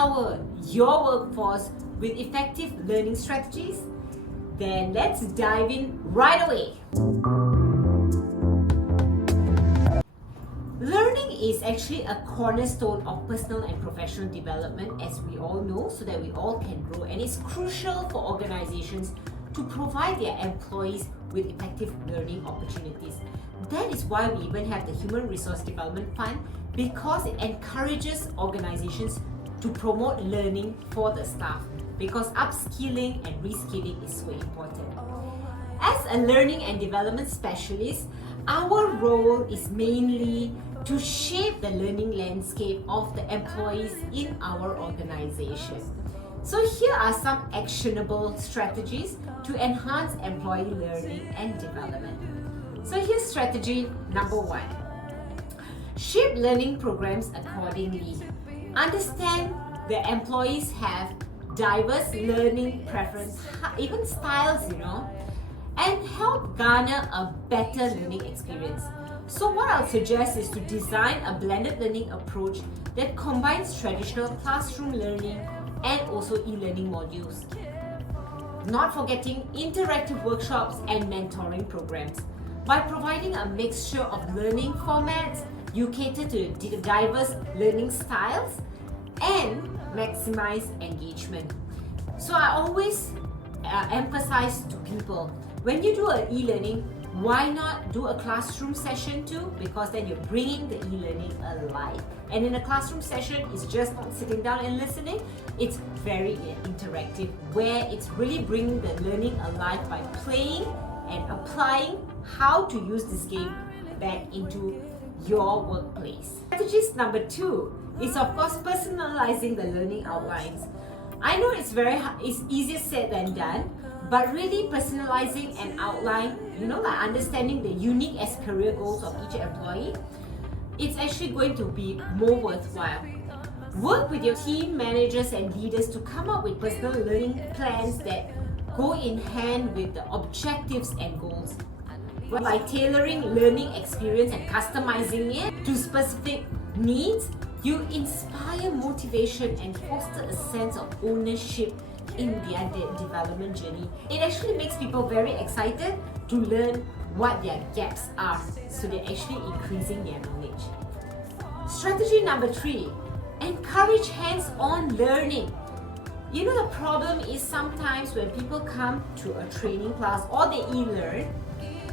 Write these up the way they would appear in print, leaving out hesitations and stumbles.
empower your workforce with effective learning strategies? Then let's dive in right away. Learning is actually a cornerstone of personal and professional development, as we all know, so that we all can grow, and it's crucial for organizations to provide their employees with effective learning opportunities. That is why we even have the Human Resource Development Fund, because it encourages organizations to promote learning for the staff, because upskilling and reskilling is so important. As a learning and development specialist, our role is mainly to shape the learning landscape of the employees in our organization. So here are some actionable strategies to enhance employee learning and development. So here's strategy number 1. Shape learning programs accordingly. Understand the employees have diverse learning preference, even styles, and help garner a better learning experience. So what I'll suggest is to design a blended learning approach that combines traditional classroom learning and also e-learning modules. Not forgetting interactive workshops and mentoring programs. By providing a mixture of learning formats, you cater to diverse learning styles and maximize engagement. So I always emphasize to people, when you do an e-learning, why not do a classroom session too? Because then you're bringing the e-learning alive. And in a classroom session, it's just not sitting down and listening. It's very interactive, where it's really bringing the learning alive by playing and applying how to use this game back into your workplace. Strategies number 2 is, of course, personalizing the learning outlines. I know it's easier said than done, but really personalizing an outline, like understanding the unique career goals of each employee, it's actually going to be more worthwhile. Work with your team managers and leaders to come up with personal learning plans that go in hand with the objectives and goals. By tailoring learning experience and customizing it to specific needs, you inspire motivation and foster a sense of ownership in their development journey. It actually makes people very excited to learn what their gaps are, so they're actually increasing their knowledge. Strategy number 3, encourage hands-on learning. The problem is sometimes when people come to a training class or they e-learn,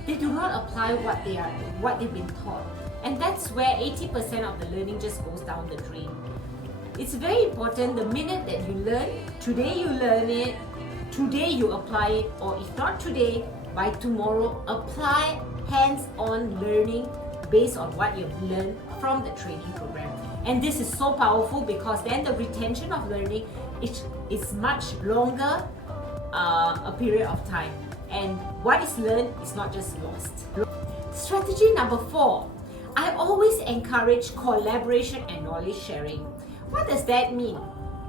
they do not apply what they've been taught. And that's where 80% of the learning just goes down the drain. It's very important, the minute that you learn, today you learn it, today you apply it, or if not today, by tomorrow, apply hands-on learning based on what you've learned from the training program. And this is so powerful, because then the retention of learning is much longer a period of time. And what is learned is not just lost. Strategy number 4, I always encourage collaboration and knowledge sharing. What does that mean?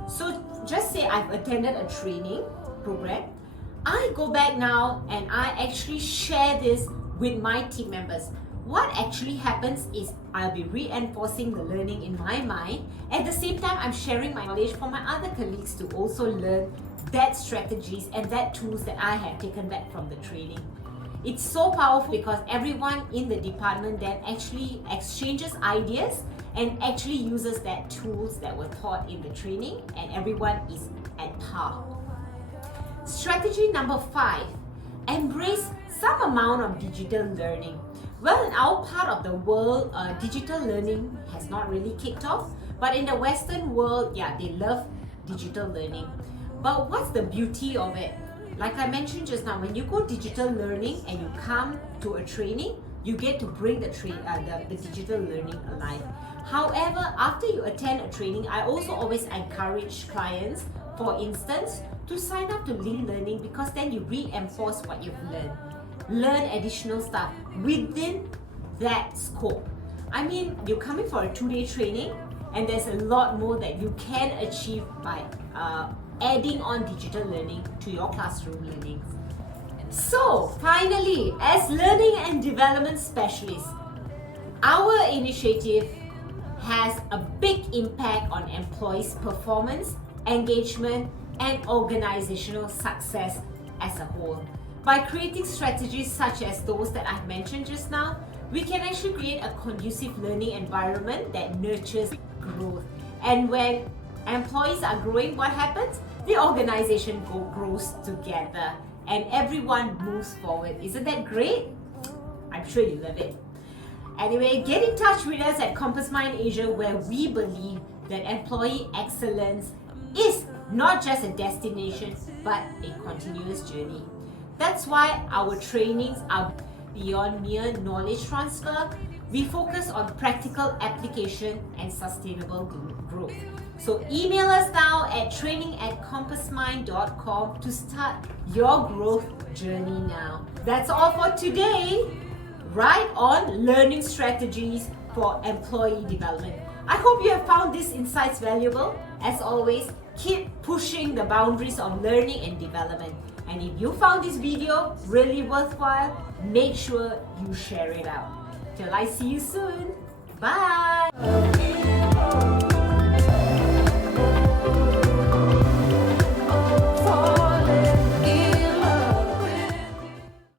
So just say I've attended a training program. I go back now and I actually share this with my team members. What actually happens is I'll be reinforcing the learning in my mind. At the same time, I'm sharing my knowledge for my other colleagues to also learn that strategies and that tools that I have taken back from the training. It's so powerful because everyone in the department then actually exchanges ideas and actually uses that tools that were taught in the training, and everyone is at par. Strategy number 5, embrace some amount of digital learning. Well, in our part of the world, digital learning has not really kicked off, but in the Western world, they love digital learning. But what's the beauty of it? Like I mentioned just now, when you go digital learning and you come to a training, you get to bring the digital learning alive. However, after you attend a training, I also always encourage clients, for instance, to sign up to Link Learning, because then you reinforce what you've learned. Learn additional stuff within that scope. I mean, you're coming for a 2-day training, and there's a lot more that you can achieve by adding on digital learning to your classroom learning. So finally, as learning and development specialists, our initiative has a big impact on employees' performance, engagement, and organizational success as a whole. By creating strategies such as those that I've mentioned just now, we can actually create a conducive learning environment that nurtures growth. And when employees are growing, what happens? The organization grows together and everyone moves forward. Isn't that great? I'm sure you love it. Anyway, get in touch with us at Compass Mind Asia, where we believe that employee excellence is not just a destination but a continuous journey. That's why our trainings are beyond mere knowledge transfer. We focus on practical application and sustainable growth. So email us now at training@compassmind.com to start your growth journey now. That's all for today. Right on learning strategies for employee development. I hope you have found these insights valuable. As always, keep pushing the boundaries of learning and development. And if you found this video really worthwhile, make sure you share it out. Till I see you soon. Bye!